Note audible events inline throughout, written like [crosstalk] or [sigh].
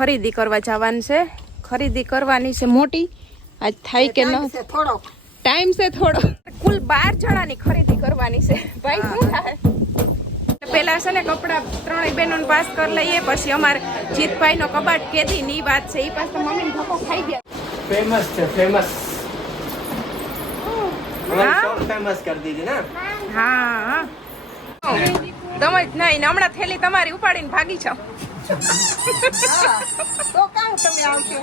ખરીદી કરવા જવાનું છે. ખરીદી કરવાની છે મોટી. આજ થાય કે ન થોડો. ટાઈમ છે થોડો. કુલ બાર જણાની ખરીદી કરવાની છે. ભાઈ શું થાય? પેલા છે ને કપડા ત્રણેય બહેનો પાસ કરી લઈએ પછી અમારે જીતભાઈ નો કબાટ કેદી ની વાત છે. એ પાસ તો મમ્મી ધક્કો ખાઈ ગયા. ફેમસ છે ફેમસ હા? ફેમસ કરી દીધી ને? હા હા. તમે જ નહીં હમણાં થેલી તમારી ઉપાડીને ભાગી છો તો કામ તમે આવશો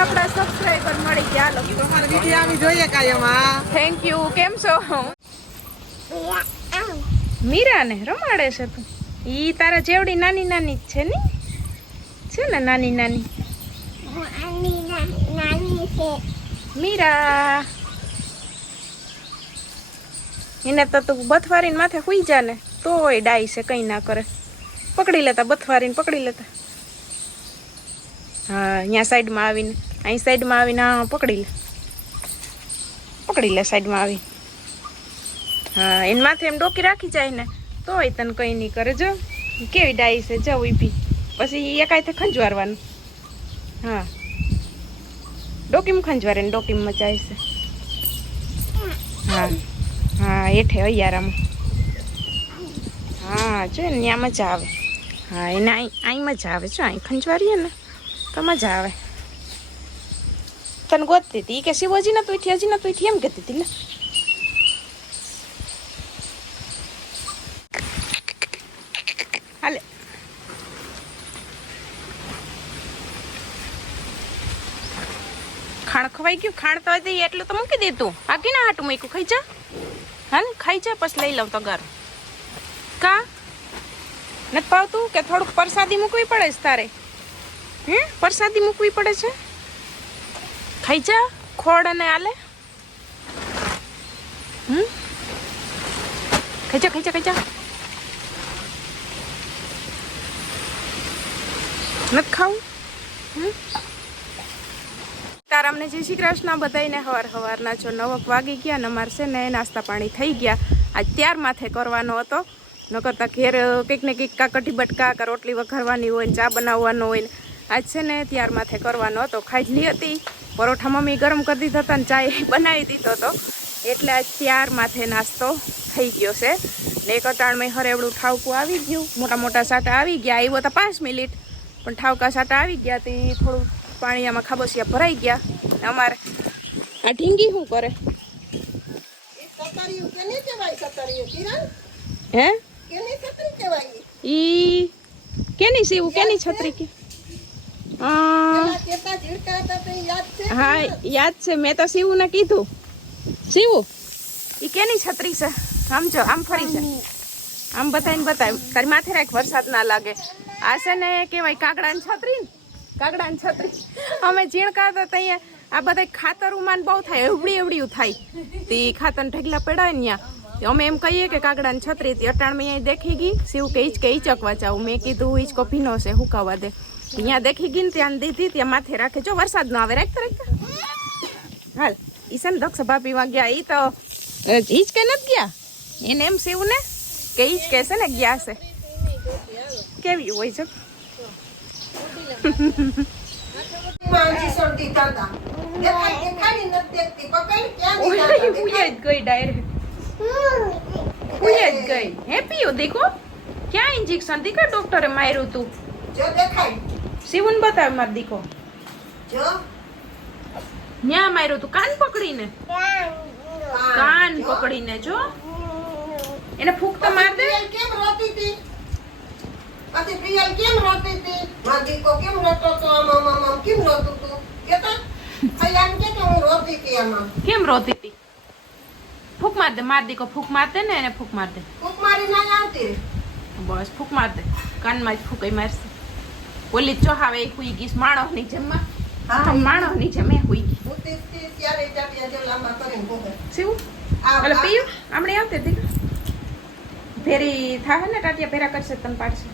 આપણા સબસ્ક્રાઈબર મળી ગયા લોકો તમારે વીડિયો આવી જોઈએ કાયમ થેન્ક યુ કેમ છો? મીરા ને રમાડે છે તું. ઈ તારા જેવડી નાની નાની જ છે ને? છે ને નાની નાની? મીરા. એને તો તું બથવારીને માથે હુઈ જા ને. તોય ડાઈ છે, કઈ ના કરે. પકડી લેતા, બથવારીને પકડી લેતા. હા, અહીંયા સાઈડમાં આવીને, અહીં સાઈડમાં આવીને, હા, પકડી લે. પકડી લે સાઈડમાં આવી હા, એને માથે એમ ડોકી રાખી જાય ને, તોય તને કંઈ નહીં કરે, જો. કેવી ડાઈ છે જવું ઊભી પછી એકાયથે ખંજવારવાનું. હા. ડોકીમ ખંજવારે ને ડોકીમ મચાય છે. હા. હા, હેઠે અયારામાં હા, જો ને, ત્યાં મજા આવે. હા, એને અહીં અહીં મજા આવે. જો અહીં ખંજવારીએ ને? તો મજા આવે. તને ગોતતી હતી કે શિવ હજી નતું ઉઠી હજી નતું ઉઠી એમ કહેતી હતી ને. હાલે. ખાણ ખવાઈ ગયું? ખાણ તો હતી એટલું તો મૂકી દેતું બાકી ના હાટું મૂક્યું? ખાઈ જા. હા ને, ખાઈ જા, પછી લઈ લઉં તો ઘર. કા? નથી ભાવતું કે થોડુંક પરસાદી મૂકવી પડે છે તારે? હમ? પરસાદી મૂકવી પડે છે? ખાઈ જા ખોડ અને આલે. હમ? ખાઈ જા ખાઈ જા ખાઈ જા. નથી ખાવું? હમ? તારામને જય શ્રી કૃષ્ણ. બધાને હવાર હવારના જો નવક વાગી ગયા ને અમારે છે ને નાસ્તા પાણી થઈ ગયા. આજ ત્યાર માથે કરવાનો હતો. ન કરતાં ઘેર કંઈક ને કંઈક કાં કઢી બટકા કા રોટલી વઘારવાની હોય ને ચા બનાવવાનો હોય ને. આજ છે ને ત્યાર માથે કરવાનો હતો ખાઈલી હતી. પરોઠા મમ્મી ગરમ કરી દીધા હતા ને ચા બનાવી દીધો હતો. એટલે આજ ત્યાર માથે નાસ્તો થઈ ગયો છે. ને એક અટાણમાં હરેવડું ઠાવકું આવી ગયું. મોટા મોટા સાટા આવી ગયા આવ્યો હતા પાંચ મિનિટ. પણ ઠાવકા સાટા આવી ગયા તે થોડું પાણી આમાં ખાબોસિયા ભરાઈ ગયા. અમારે આ ઢીંગી શું કરે? હે? ઈ કેની સીવું કેની છત્રી કે? તે હા યાદ છે. મેં તો સીવું ને કીધું. સીવું ઈ કેની છત્રી છે? આમ જો આમ ફરી છે. આમ. બતાવીને બતાવ તારી માથે રાખ વરસાદ ના લાગે. આ છે ને કેવાય કાગડાની છત્રી ને? કાગડાની છત્રી. અમે ઝીણકા હતા ત્યાં આ બધા ખાતર ઉમાન બહુ થાય. એવડી એવડી થાય. તે ખાતર ઢગલા પડાય ને ત્યાં. અમે એમ કહીએ કે કાગડાની છત્રી હતી અટાણ મેં અહીંયા દેખી ગઈ. શિવ કે ઈચ કે ઈચકવા જાઉં મેં કીધું ઈચકો ભીનો છે હુકાવા દે. ત્યાં દેખી ગઈ ને ત્યાં દીધી ત્યાં માથે રાખે. જો વરસાદ ન આવે. રાખતા રાખતા હાલ. ઈશાન દક્ષ પીવા ગયા. ઈ તો ઈચ કે નથી ગયા? એને એમ શિવ ને કે ઈચ કે છે ને ગયા છે. કેવી હોય છે? દીધા જ ગઈ ડાયરેક્ટ. ઉઈ જ ગઈ. હેપી દેખો ક્યાં ઇન્જેક્શન દીકરા ડોક્ટરે માર્યું તું? જો દેખાય. શિવન બતાવ માર દીકો જો. ન્યા માર્યું તું? કાન પકડીને? કાન પકડીને જો. એને ફૂક તો માર દે. કેમ રોતી હતી પછી પ્રિયલ કેમ રોતી હતી માર દીકો કેમ રોતો તો આમ આમ કેમ રોતું તું? કેતા? ખાલી આમ કે કે હું રોતી હતી આમાં? કેમ રોતી હતી ફૂક માર દે માર દીકો ફૂક માર દે ને એને ફૂક માર દે. ફૂક મારી ના આવતી બસ ફૂક માર દે. કાનમાં જ ફૂકઈ મારશે. ઓલી ચોહાવે હુઈ ગઈશ માણસની જેમમાં હા, માણો માણસની જેમ એ હુઈ ગઈ. હું તે ત્યારે ચાપિયા જે લાંબા કરીને આ એટલે આ- પીયું? આપણે આવતે હતી ફેરી થાય ને ટાટિયા ફેરા કરશે તન પાડશે.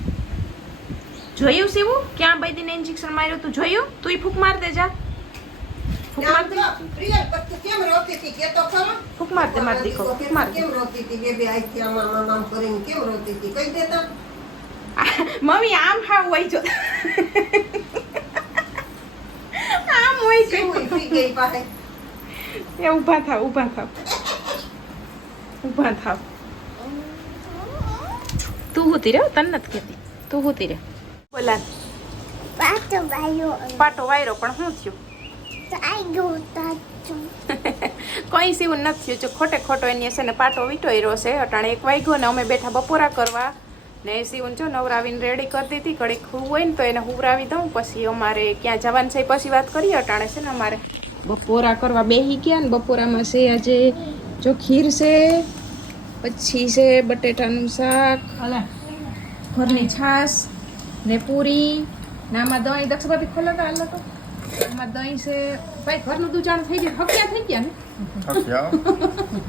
જોયું શિવું? ક્યાં બૈદીને ઇન્જેક્શન માર્યું તું? જોયું? તું ફૂક માર દેજા જા. ફૂક મારતે માર દીકરો ફૂક માર કેમ રોતી હતી? બેબી આઈ થી આમાં કરીને કેમ રોતી હતી? કહી મમ્મી આમ હા હોય જો આમ હોય છે ગઈ પાસે એ ઊભા થા ઊભા થા ઊભા થા તું હોતી રે તન નથી કહેતી. તું હોતી રે. બોલા પાટો વાયરો. પાટો વાયરો પણ શું થયું? કઈ સીવું નથી થયું. જો ખોટે ખોટો એની છે ને પાટો વીટોયરો છે. અટાણે એક વાગ્યો ને અમે બેઠા બપોરા કરવા. ને સીવું જો નવરાવીને રેડી કરતી દીધી. કડીક ખૂબ હોય ને તો એને હુવરાવી દઉં. પછી અમારે ક્યાં જવાનું છે પછી વાત કરીએ. અટાણે છે ને અમારે બપોરા કરવા બેહી ગયા ને. બપોરામાં છે આજે જો ખીર છે પછી છે બટેટાનું શાક ઘરની છાશ ને પૂરી ને આમાં દહીં. દક્ષપતિ ખોલો તો? દહીં છે. ભાઈ ઘરનું દૂધ થઈ ગયું. હક્યા થઈ ગયા ને? થક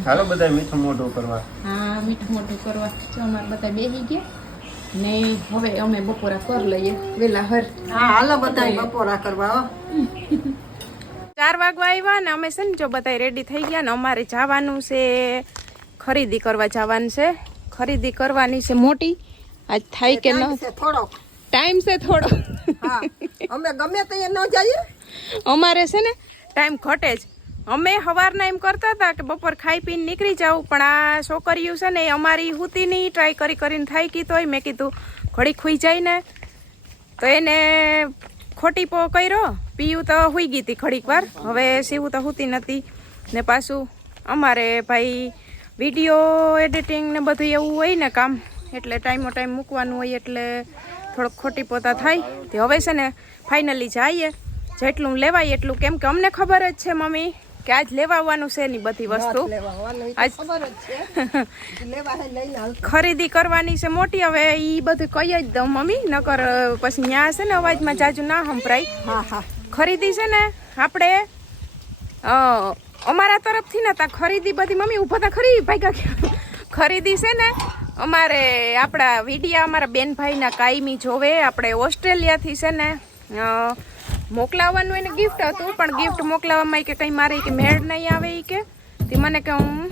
ચાલો બધા મીઠું મોઢું કરવા. હા મીઠું મોટું કરવા. જો અમારે બધા બેસી ગયા. ને હવે અમે બપોરા કરી લઈએ. વેલા હર. હા હાલો બધા બપોરા કરવા ચાર વાગવા આવ્યા ને અમે છે ને જો બધા રેડી થઈ ગયા ને અમારે જવાનું છે ખરીદી કરવા જવાનું છે. ખરીદી કરવાની છે મોટી. આજ થાય કે ન થોડોક. ટાઈમ છે થોડો. અમે ગમે તે ન જઈએ. અમારે છે ને ટાઈમ ઘટે જ. અમે સવારના એમ કરતા હતા કે બપોર ખાઈ પીને નીકળી જાઉં પણ આ છોકરીઓ છે ને એ અમારી હુતીની ટ્રાય કરી કરીને થાય કી તોય મેં કીધું ઘડી ખુઈ જાય ને. તો એને ખોટી પો કર્યો પીયું તો હુઈ ગઈ હતી ઘડીક વાર. હવે સીવું તો હુતી નથી. ને પાછું અમારે ભાઈ વીડિયો એડિટિંગ ને બધું એવું હોય ને કામ એટલે ટાઈમો ટાઈમ મૂકવાનું હોય એટલે થોડોક ખોટી પોતા થાય તે હવે છે ને ફાઇનલી જઈએ. જેટલું લેવાય એટલું. કેમ કે અમને ખબર જ છે મમ્મી કે આજ [laughs] લેવા આવવાનું છે ની બધી વસ્તુ. એ ખરીદી કરવાની છે મોટી. હવે ઈ બધું કહી જ દઉં મમ્મી. નકર પછી ન્યા છે ને અવાજમાં જાજુ ના સંભળાય. હા હા. ખરીદી છે ને આપણે અમારા તરફથી ને તા ખરીદી બધી મમ્મી ઊભા તા ખરી ભાઈ. ખરીદી છે ને અમારે આપણા વિડિયા અમારા બેનભાઈના કાયમી જોવે. આપણે ઓસ્ટ્રેલિયાથી છે ને મોકલાવવાનું એને ગિફ્ટ હતું પણ ગિફ્ટ મોકલાવવામાં કે કંઈ મારે કે મેળ નહીં આવે એ કે. તે મને કે હું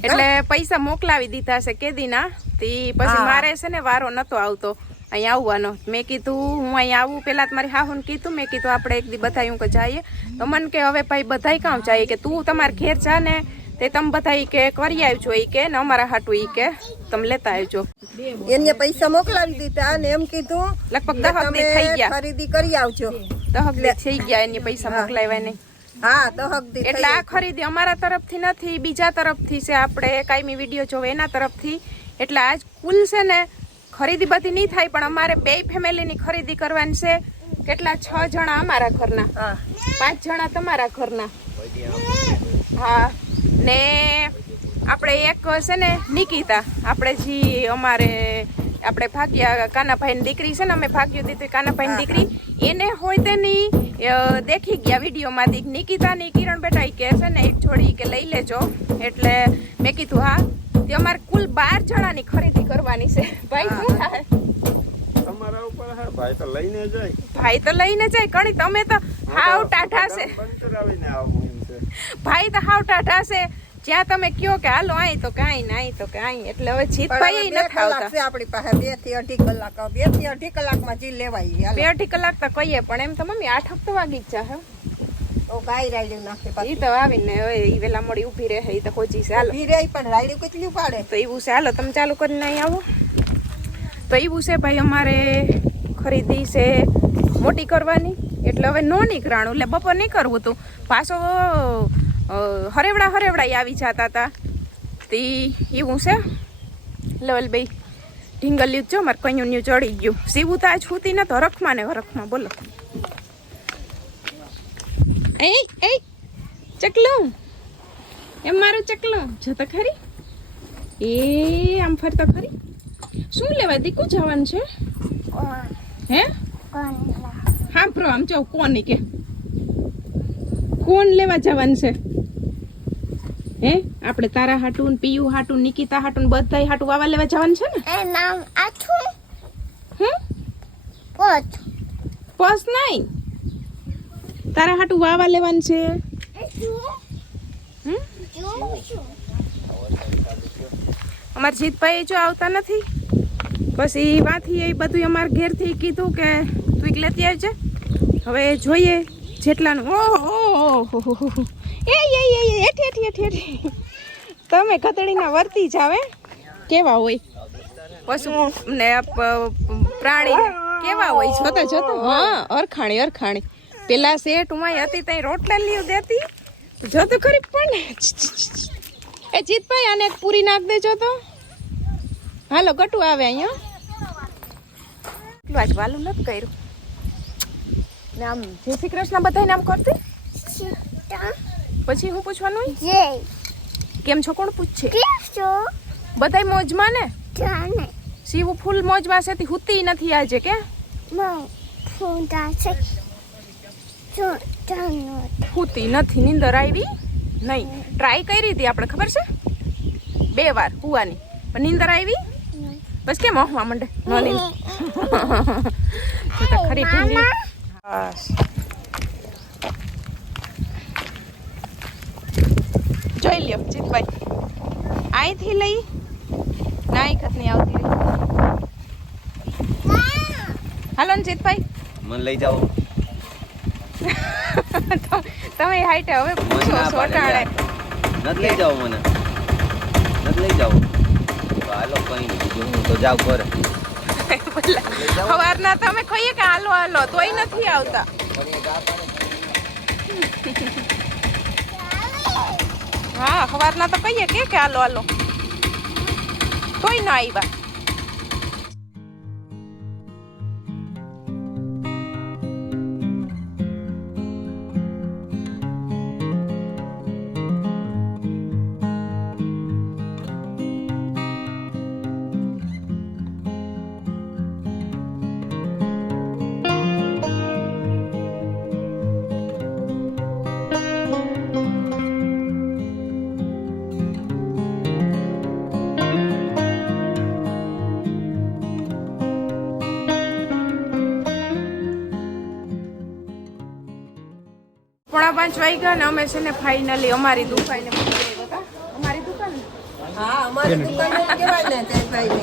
એટલે પૈસા મોકલાવી દીધા છે કેદીના. તી પછી મારે છે ને વારો નતો આવતો અહીંયા આવવાનો. મેં કીધું હું અહીંયા આવું. પેલા તમારી મારી હાહુને કીધું મેં કીધું આપણે એક દી બધાયું કે જઈએ. તો મને કે હવે ભાઈ બધાય કામ જાય કે તું તમારે ઘેર જા ને. તે તમે બધા ઈ કે કરી આવજો ઈ કે ને અમારા હાટું ઈ કે તમે લેતા આવજો. એને પૈસા મોકલાવી દીધા અને એમ કીધું લગભગ દહક દી થઈ ગયા. ખરીદી કરી આવજો. દહક દી થઈ ગયા એને પૈસા મોકલાવ્યા નહીં હા દહક દી એટલે આ ખરીદી અમારા તરફથી નથી બીજા તરફથી છે આપણે કાયમી વીડિયો જોવે એના તરફથી. એટલે આજ કુલ છે ને ખરીદી બધી નહીં થાય પણ અમારે બે ફેમિલીની ખરીદી કરવાની છે. કેટલા? છ જણા અમારા ઘરના. હા. પાંચ જણા તમારા ઘરના. હા. ને આપણે એક છે ને નિકિતા. આપણે જે અમારે આપણે ભાગ્યા કાનાભાઈની દીકરી છે ને અમે ભાગ્યું દીધી કાનાભાઈની દીકરી. એને હોય તેની દેખી ગયા વિડીયોમાંથી. નિકિતાની કિરણ બેટા એ કહે છે ને એક જોડી કે લઈ લેજો. એટલે મેં કીધું હા. તે અમારે કુલ બાર જણાની ખરીદી કરવાની છે. ભાઈ શું થાય? તમારા ઉપર ભાઈ તો લઈને જાય. ભાઈ તો લઈને જાય. કણી તમે તો હાવ ટાઢા છે. ભાઈ તો હાવ ટાઢા છે. જ્યાં તમે કયો કે હાલો આઈ તો કાંઈ ના આઈ તો કાંઈ એટલે હવે જીતભાઈ હવે ન બે ખાવતા છે આપણી પાસે બેથી અઢી કલાક બેથી અઢી કલાકમાં જી લેવાય બે અઢી કલાક તો કહીએ પણ એમ તો મમ્મી આઠ તો વાગી જ જાહે. તો ગાય રાયડું નાખે ઈ તો આવીને ઈ વેલા મોડી ઊભી રહે ઈ તો ખોજી હાલો. વીરે પણ રાયડું કેટલું પાડે તો એવું છે હાલો તમે ચાલુ કરીને અહીં આવો. તો એવું છે ભાઈ અમારે ખરીદી છે મોટી કરવાની? એટલે હવે નો નીકળાણું એટલે બપોર નહીં કરવું હતું પાછો હરેવડા હરેવડા આવી જતા હતા તે એવું છે? લવલભાઈ ઢીંગલ્યું જ મારે કયું ન્યુ ચડી ગયું. સીવું તો આજ છૂતી ન તો હરખમાં ને હરખમાં બોલો. એ એ ચકલું. એમ મારું ચકલું. જતો ખરી. એ આમ ફરતો ખરી. શું લેવા દીકુ જવાનું છે? હે? હા પ્રો આમ જાવ કોને કે. કોણ લેવા જવાનું છે? હે? આપણે તારા હાટું પીયુ હાટું નિકિતા હાટું બધાય હાટું વાવા લેવા જવાનું છે ને? એ નામ આછું હમ? પોચ પસ નહીં. તારા હાટું વાવા લેવાનું છે. અમારા જીતભાઈ જો આવતા નથી? બસ એ વાંથી એ બધું અમારા ઘેરથી કીધું કે તું લેતી આવજે. હવે જોઈએ જેટલાનું. ઓહો એ એ એ એ, હેઠી હેઠી હેઠી હેઠી. તમે ગધડીના વર્તી જાવ કેવા હોય? પશુ ને પ્રાણી કેવા હોય? જોતા જોતા. હા અરખાણી અરખાણી. પેલા શેઠ ઉમાઈ હતી ત્યાં રોટલા લીવ દેતી. જોતો ખરી પણ એ જીતભાઈ આને પૂરી નાખ દેજો તો. હાલો ગટુ આવે અહીંયા. એટલું આજ વાલું નથી કર્યું. ને આમ જય શ્રી કૃષ્ણ બધાને આમ કરતી? પછી હું પૂછવાનું જય. કેમ છો? કોણ પૂછશે કેસો બધાય મોજમાં ને? શિવ ફૂલ મોજમાં છે તી હુતી નથી આજે કે? છે. હુતી નથી નીંદર આવી? નહીં. ટ્રાય કરી હતી આપણે ખબર છે? બે વાર હુવાની. પણ નીંદર આવી? બસ કેમ હવા માંડે? તો ખરી ઢીંગલી બસ જોઈ લ્યો જીતભાઈ. અહીંથી લઈ ના ખત નહીં આવતી રહી. હાલો ને જીતભાઈ. મને લઈ જાઓ. તમે હાઈટે હવે પૂછો સોટાડે. નથી લઈ જાઓ મને. નથી લઈ જાઓ. તો હાલો કઈ નહીં. બીજું હું તો જાઉં ઘરે. સવારના તમે કહીએ કે હાલો હાલો? તોય નથી આવતા. હા, સવારના તો કહીએ કે કે હાલો હાલો? તોય ના આવ્યા. પોણા પાંચ વાગ્યા ને અમે છે ને ફાઇનલી અમારી દુકાને. અમારી દુકાન? હા અમારી દુકાને ને.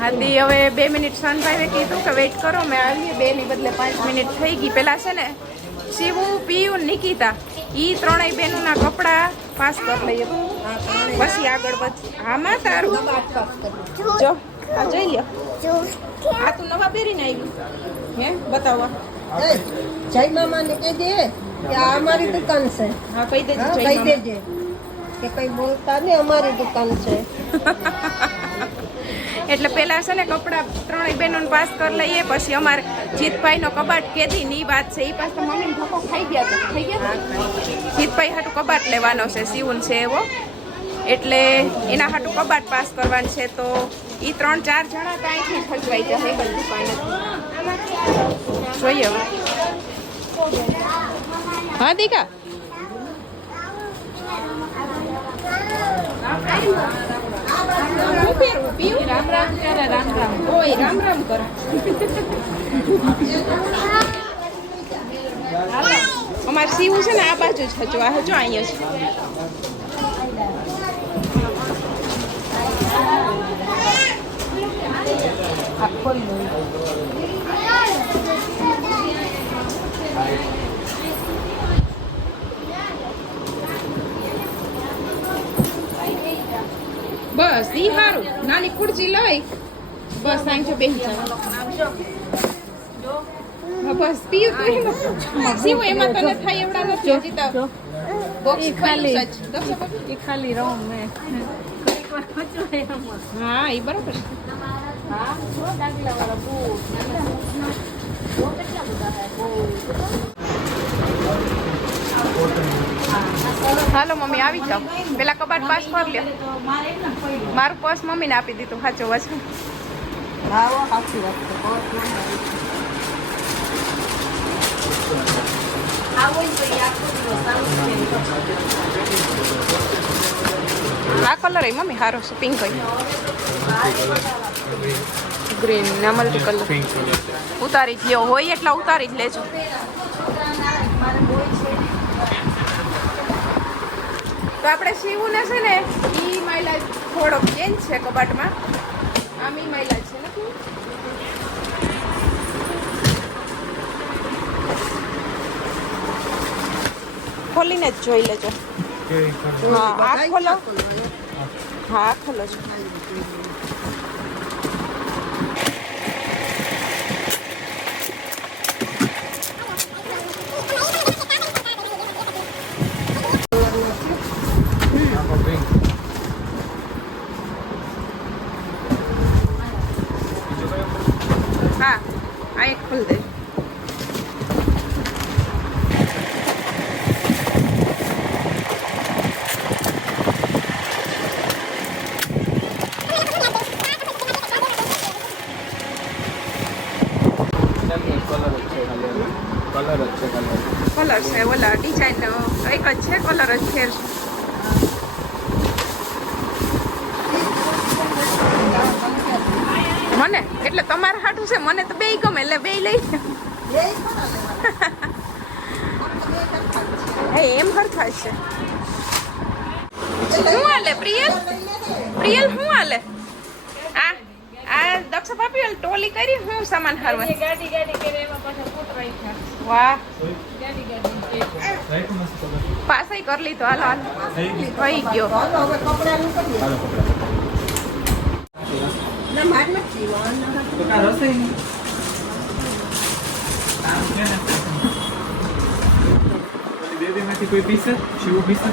હાથી હવે બે મિનિટ શાંતભાઈએ કીધું કે વેઇટ કરો મેં આવીએ બે ની બદલે પાંચ મિનિટ થઈ ગઈ. પેલા છે ને શિવું પિયું નિકિતા ઈ ત્રણેય બેનોના કપડાં પાસ કરી લઈએ પછી આગળ વધ આમાં તારું. જો આ જોઈ લ્યો. આ તું નવા પહેરીને આવી? હે બતાવો જય મામાને કહી દે. કે આ અમારી દુકાન છે. હા કહી દેજો કહી દેજે. કે કઈ બોલતા ને અમારી દુકાન છે. એટલે પેલા છે ને કપડા ત્રણેય બહેનોને પાસ કરી લઈએ પછી અમારે જીતભાઈનો કબાટ કેદી ની વાત છે. એ પાછો મમ્મીને ધક્કો ખાઈ ગયા હતા ખાઈ ગયા જીતભાઈ હાટું કબાટ લેવાનો છે સીવું છે એવો. એટલે એના હાટું કબાટ પાસ કરવાનું છે તો એ ત્રણ ચાર જણા કાંઈથી ખજવાઈ જશે એક જોઈએ હવે. હા, દીકા. રામ રામ રામ રામ ઓય રામ રામ કરો અમારે સીવું છે ને આ બાજુ જ હજુ, આ હજુ અહીંયા છે બસ ઈ હારું. નાની ખુરચી લઈ બસ સાંજે બેસી જાવ હા, બસ પીયું તું એમાં? સીવો એમાં તને થાય એવડા નથી હજી તો બોક્સ ખાલી એ ખાલી રહું મેં હા એ બરાબર છે. હાલો મમ્મી આવી જાઓ. પેલા કબાટ પાસ કરી લ્યો. મારું પર્સ મમ્મીને આપી દીધું. સાચું જ આ કલર એ મમ્મી સારો છે પિંક હોય ગ્રીન ના મલ્ટી કલર ઉતારી જ લ્યો. હોય એટલા ઉતારી જ લેજો. તો આપણે શિવને છે ને ઈ માયલા થોડોક ચેન્જ છે કબાટમાં. આમ ઈ માયલા છે નથી ખોલીને જ જોઈ લેજો. હા આ ખોલો. હા ખોલો છો હા આ એક ખોલ દે કલર જ છે કલર કલર છે ઓલા ડિઝાઇન એક જ છે કલર જ ફેર છે મને એટલે તમારે હાટું છે મને તો બેય ગમે એટલે બેય લઈ હે એમ હરખા છે શું હાલે પ્રિયલ પ્રિયલ શું હાલે આ આ દક્ષ ભાભી ઓલી ટોલી કરી હું સામાન હારવા ગાડી ગાડી કરે એમાં પાછા ફૂટ રાખ્યા વાહ ગાડી ગાડી લીધો હાલો થઈ ગયો. બેબીમાંથી કોઈ પીસે શિવ પીસે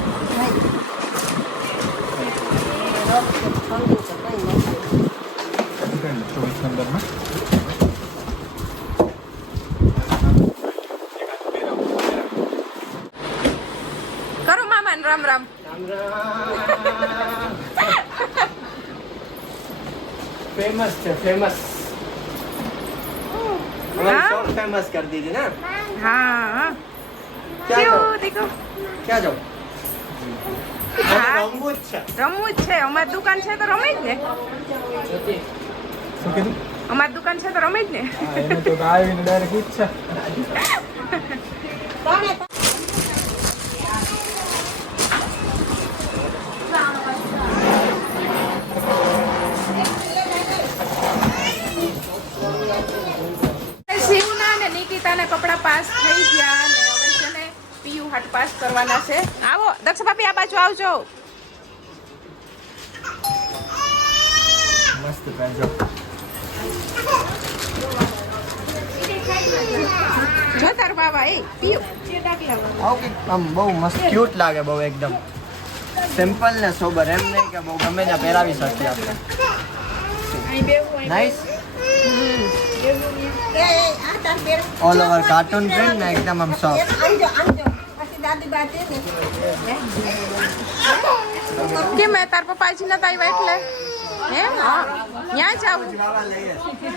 કરો મામાને રામ રામ [laughs] ફેમસ છે ફેમસ ફેમસ કરી દીધી દીકરો ક્યાં જાઓ? હા. રમવું જ છે. રમવું જ છે. અમારી દુકાન છે તો રમે જ ને? શું કીધું? અમારી દુકાન છે તો રમે જ ને? તો ડાયરેક્ટ [laughs] પાસ કરવાના છે. આવો દક્ષ ભાભી આ બાજુ આવજો. મસ્ત પહેરજો. જો તાર બાબા એ પીયુ ઓકે આમ બહુ મસ્ત ક્યુટ લાગે બહુ એકદમ. સિમ્પલ ને સોબર એમ નહીં કે બહુ ગમે ત્યાં પહેરાવી શકીએ આપણે. Nice. All over cartoon print ને એકદમ આમ સોફ્ટ કેમ હે તાર પપ્પા હજી નતા આવ્યા એટલે હે હા ત્યાં જ આવું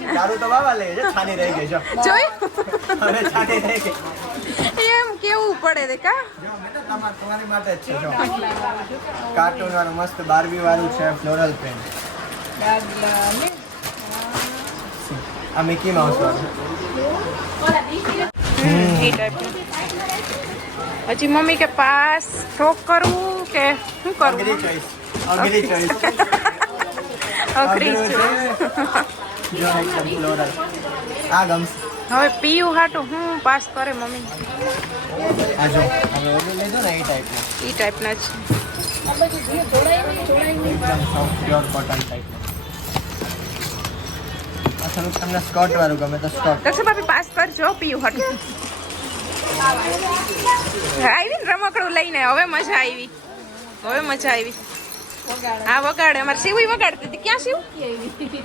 તારું તો બાબા લઈ છે છાની રહી ગઈ જો જોયું હવે છાની રહી ગઈ એમ કેવું પડે દે કા જો બેટા તમાર તમારી માટે જ છે જો કાર્ટૂન વાળું મસ્ત બારબી વાળું છે ફ્લોરલ પ્રિન્ટ આ મિકી માઉસ વાળું એ ટાઈપનું હજી મમ્મી કે પાસ ઠોક કરવું કે શું કરવું હવે પીયું હાટું હું પાસ કરે મમ્મી. એ ટાઈપના છે તમને સ્કર્ટ વાળું ગમે તો સ્કર્ટ દક્ષ પાસ કરજો પીયું હાટું. આવી ને રમકડું લઈને હવે મજા આવી હવે મજા આવી આ વગાડે અમારે શિવ વગાડતી હતી. ક્યાં શિવ?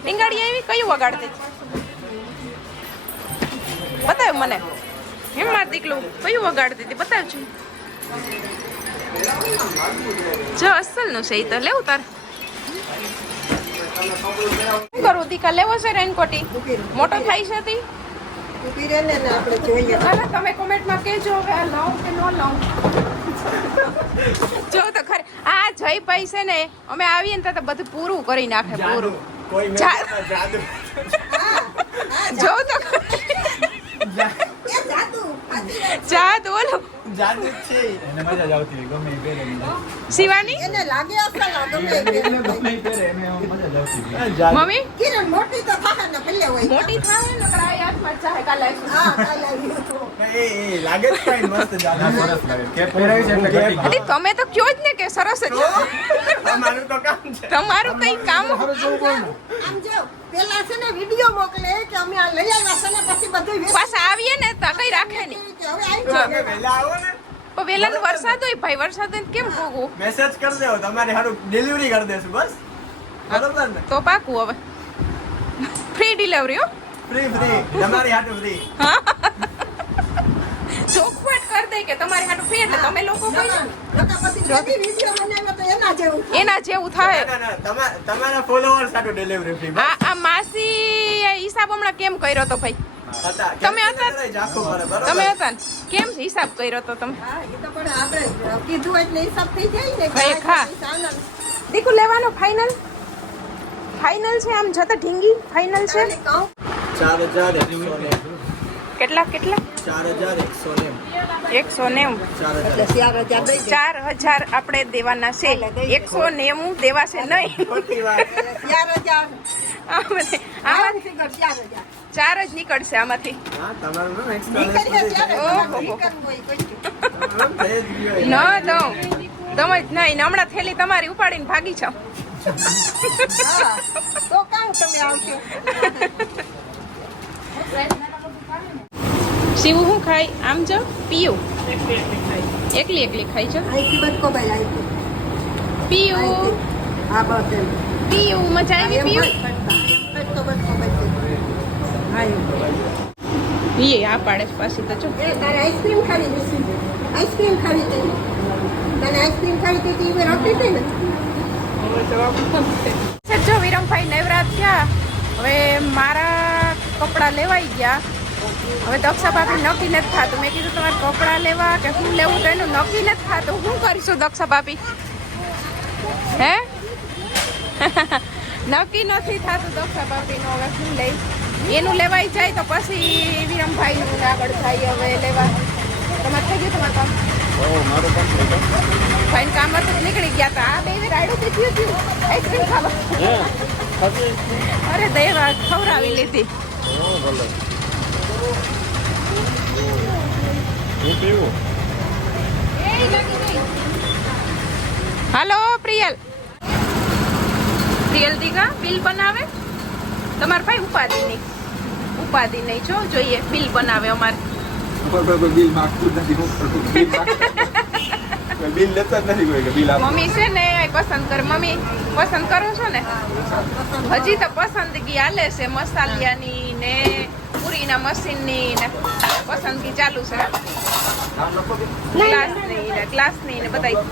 ટીંગાડી આવી કયું વગાડતી હતી? બતાવ મને. એમ માર દીકલું કયું વગાડતી હતી? બતાવ છું જો અસલનું છે એ તો. લેવું તાર. શું કરું દીકા લેવો છે રેનકોટી મોટો થાય છે તી? ઊભી રહે ને આપણે જોઈએ ના તમે કોમેન્ટમાં કહેજો હવે આ લઉં કે ન લઉં. જો તો ખરે. આ જયભાઈ છે ને અમે આવીએ ને તો બધું પૂરું કરી નાખે પૂરું. કોઈ જાદુ. જો તો ખરી. જાદુ સાચી જા તો ઓલો જાદુ છે. એને મજા જ આવતી ગમે એ પહેરે શિવાની? એને લાગે અસલ ગમે તે. ગમે પહેરે એને મજા જ આવતી મમ્મી? કિરણ મોટી તો થાય ને ભલે હોય. મોટી થાય ને તો હાથમાં ચાહે કાલે હા કાલે એ એ લાગે જ કાંઈ મસ્ત જાદુ. સરસ લાગે. કેપ પહેરાવી છે એટલે ઘટી અરે તમે તો કયો જ ને કે સરસ જ તમારું તો કામ છે. તમારું કઈ કામ આમ જો પેલા છે ને વીડિયો મોકલે કે અમે આ લઈ આવ્યા છે ને પછી બધું પાછા આવીએ ને તો કઈ રાખે નહીં. કે હવે આવી તમે વેલા આવો ને. તો વેલા નો વરસાદ હોય ભાઈ વરસાદ હોય કેમ ભોગવું? મેસેજ કરી દેવો તમારે સારું ડિલિવરી કરી દેશું બસ. બરોબર ને? તો પાકું હવે. ફ્રી ડિલિવરી હો. ફ્રી ફ્રી તમારી હાટું ફ્રી [laughs] ચોખવટ કરી દે કે તમારે હાટું ફેર એટલે તમે લોકો એના જેવું થાય. એના જેવું થાય. ના ના તમા- તમારા ફોલોવર્સ હાટું ડિલિવરી ફ્રી આ આ માસી હિસાબ હમણાં કેમ કર્યો તો ભાઈ? તમે હતા? તમે હતા કેમ હિસાબ કર્યો તો તમે? હા, એ તો પણ આપણે કીધું એટલે હિસાબ થઈ જાય ને. દીકુ લેવાનો ફાઇનલ ફાઇનલ છે આમ જતા ઢીંગી? ફાઇનલ છે? ચાર હજાર ને કેટલા કેટલા? એકસો નેવું. ચાર હજાર આપણે દેવાના છે. એકસો નેવું દેવાશે નહીં. ચાર જ નીકળશે આમાંથી. ન દઉં તમે જ નહીં. ને હમણાં થેલી તમારી ઉપાડીને ભાગી જાઓ. તો કામ તમે આવશો. [laughs] શિવ શું ખાય આમ જો પીયું. એકલી એકલી ખાય છે. પીયું. હા. પીયું મજા આવી પીયું. હા. એ આ પાડે પાછી તો જો. તારે આઈસ્ક્રીમ ખાવી આઈસ્ક્રીમ ખાવી હતી તને આઈસ્ક્રીમ ખાવી હતી એ રોટી હતી ને જો વિરમભાઈ નવરાત થયા. હવે મારા કપડાં લેવાઈ ગયા. હવે દક્ષા ભાભી નક્કી નથી થતું. મેં કીધું તમારે કપડાં લેવા કે શું લેવું તો એનું નક્કી નથી થતું. શું કરીશું દક્ષા ભાભી હે? [laughs] નક્કી નથી થતું દક્ષા ભાભીનું હવે શું લઈ? એનું લેવાય જાય તો પછી વિરમભાઈનું આગળ થાય હવે લેવા. તમારે થઈ ગયું તમારું કામ? મારું કામ થઈ ગયું. ભાઈ કામ હતું નીકળી ગયા હતા આ બે થયું થયું આઈસ્ક્રીમ ખાવા. અરે દયા ખવડાવી લીધી ઓ, ભલે. હું પીવું હાલો પ્રિયલ. પ્રિયલ દીકા બિલ બનાવે? તમારે ભાઈ ઉપાધિ નહીં. ઉપાધિ નહીં જો જોઈએ બિલ બનાવે અમારે. બિલ માંગતું નથી બિલ માંગતું કોઈ બિલ લેતા નથી કોઈ બિલ મમ્મી છે ને પસંદ કરે. મમ્મી પસંદ કરો છો ને? હજી તો પસંદગી હાલે છે મસાલિયાની ને પૂરીના મશીનની ને પસંદગી ચાલુ છે. ગ્લાસની ને ગ્લાસની ને બધા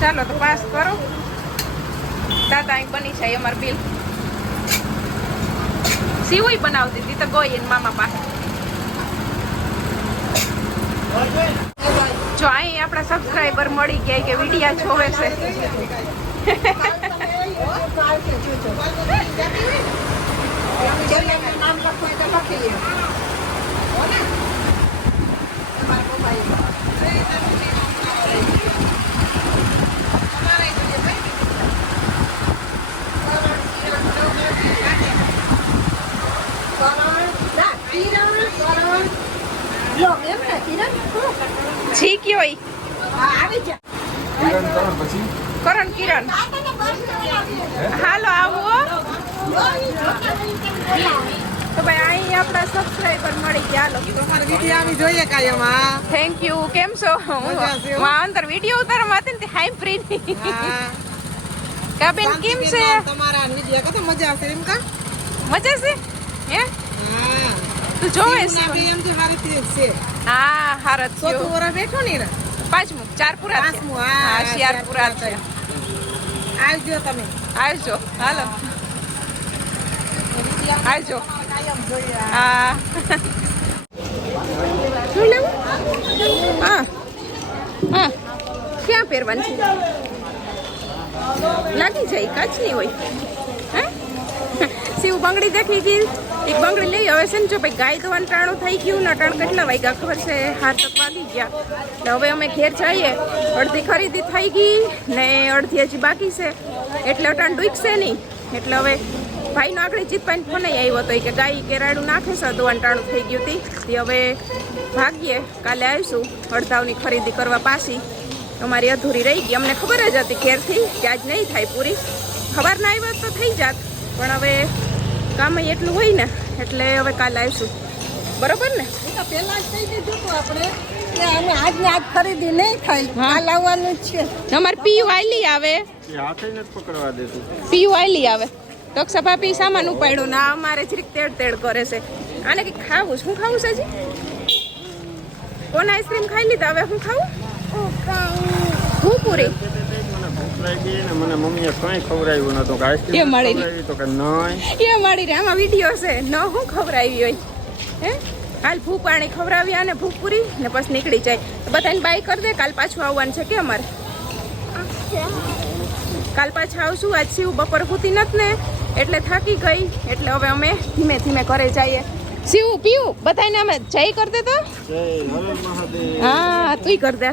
ચાલો તો પાસ કરો. દાદા અહીં બની જાય અમાર બિલ. સીવું બનાવતી હતી તો ગઈ એને મામા પાસે. જો અહીં આપણા સબસ્ક્રાઈબર મળી ગયા કે વિડિયા જોવે છે. [laughs] [laughs] હોય તો લખી લે? જી કયો આવી જા. કરણ કિરણ. હાલો આવો. તો ભાઈ અહીં આપણા સબસ્ક્રાઈબર મળી ગયા. હાલો. તમારે વીડિયો આવી જોઈએ કાયમ થેન્ક યુ કેમ છો? હું અંતર વીડિયો ઉતારવા હતી ને હાઈ ફ્રી કાબેન કેમ છે? તમારા વીડિયો કતો મજા આવશે એમ કા? મજા છે? હે? તું જોવે છે. એમ જે મારી થી છે. હા હારત ચોથું વરસ બેઠો ને રે પાંચમું ચાર પૂરા પાંચમું, હા, ચાર પૂરા છે આવજો તમે. આવજો. હાલો. આવજો. હા શું લેવું હા હા ક્યાં પહેરવાની છે લાગી જાય કાચની હોય શિવ બંગડી દેખી ગઈ એક બંગડી લઈ હવે છે ને જો ભાઈ ગાય દવાનું ટાણું થઈ ગયું ને કેટલા વાગ્યા ખબર છે હાથ વાગી ગયા એટલે હવે અમે ઘેર જઈએ અડધી ખરીદી થઈ ગઈ ને અડધી હજી બાકી છે એટલે અટાણ ડૂકશે નહીં એટલે હવે ભાઈનો આગળ જીતપાઈને ફોન આવ્યો હતો કે ગાય કેરાડું નાખે છે દુવાન અંટાણું થઈ ગયું હતી તે હવે ભાગીએ કાલે આવીશું હડતાવની ખરીદી કરવા પાછી. અમારી અધૂરી રહી ગઈ. અમને ખબર જ હતી ઘેરથી કે આજ નહીં થાય પૂરી. ખબરના આવ્યા તો થઈ જાત. પણ હવે કામ એટલું હોય ને એટલે હવે કાલે આવીશું. બરોબર ને? તો પહેલા જ કહી દીધું હતું આપણે કે અમે આજ ને આજ ખરીદી નહીં થાય. હા. લાવવાનું જ છે. અમારે પીયુ આયલી આવે. હાથે નથી પકડવા દેતું. પીયુ આયલી આવે. ટક્ષા ભાભી સામાન ઉપાડ્યું ના અમારે જરીક તેડ તેડ કરે છે. આને કંઈક ખાવું શું ખાવું છે હજી? કોણ આઈસ્ક્રીમ ખાઈ લીધા? હવે હું ખાવું હું પૂરી મને ભૂખ લાગી ને મને મમ્મીએ કંઈ ખવડાવ્યું નતું? કે એ મળી. તો કે નહીં? એ મારી રે. આમાં વીડિયો છે. ન હું ખવડાવી હોય. હે? કાલ ભૂખ પાણી ખવડાવી ને ભૂ પૂરી ને પછી નીકળી જાય. બધાને બાય કરી દે. કાલ પાછું આવવાનું છે કે અમારે? કાલ પાછા આવશું. આજ સીવું બપોર ભૂતી નથી ને. એટલે થાકી ગઈ. એટલે હવે અમે ધીમે ધીમે ઘરે જઈએ. શિવ પીવું બધાને અમે જય કર દે તો? હા તું કર દે.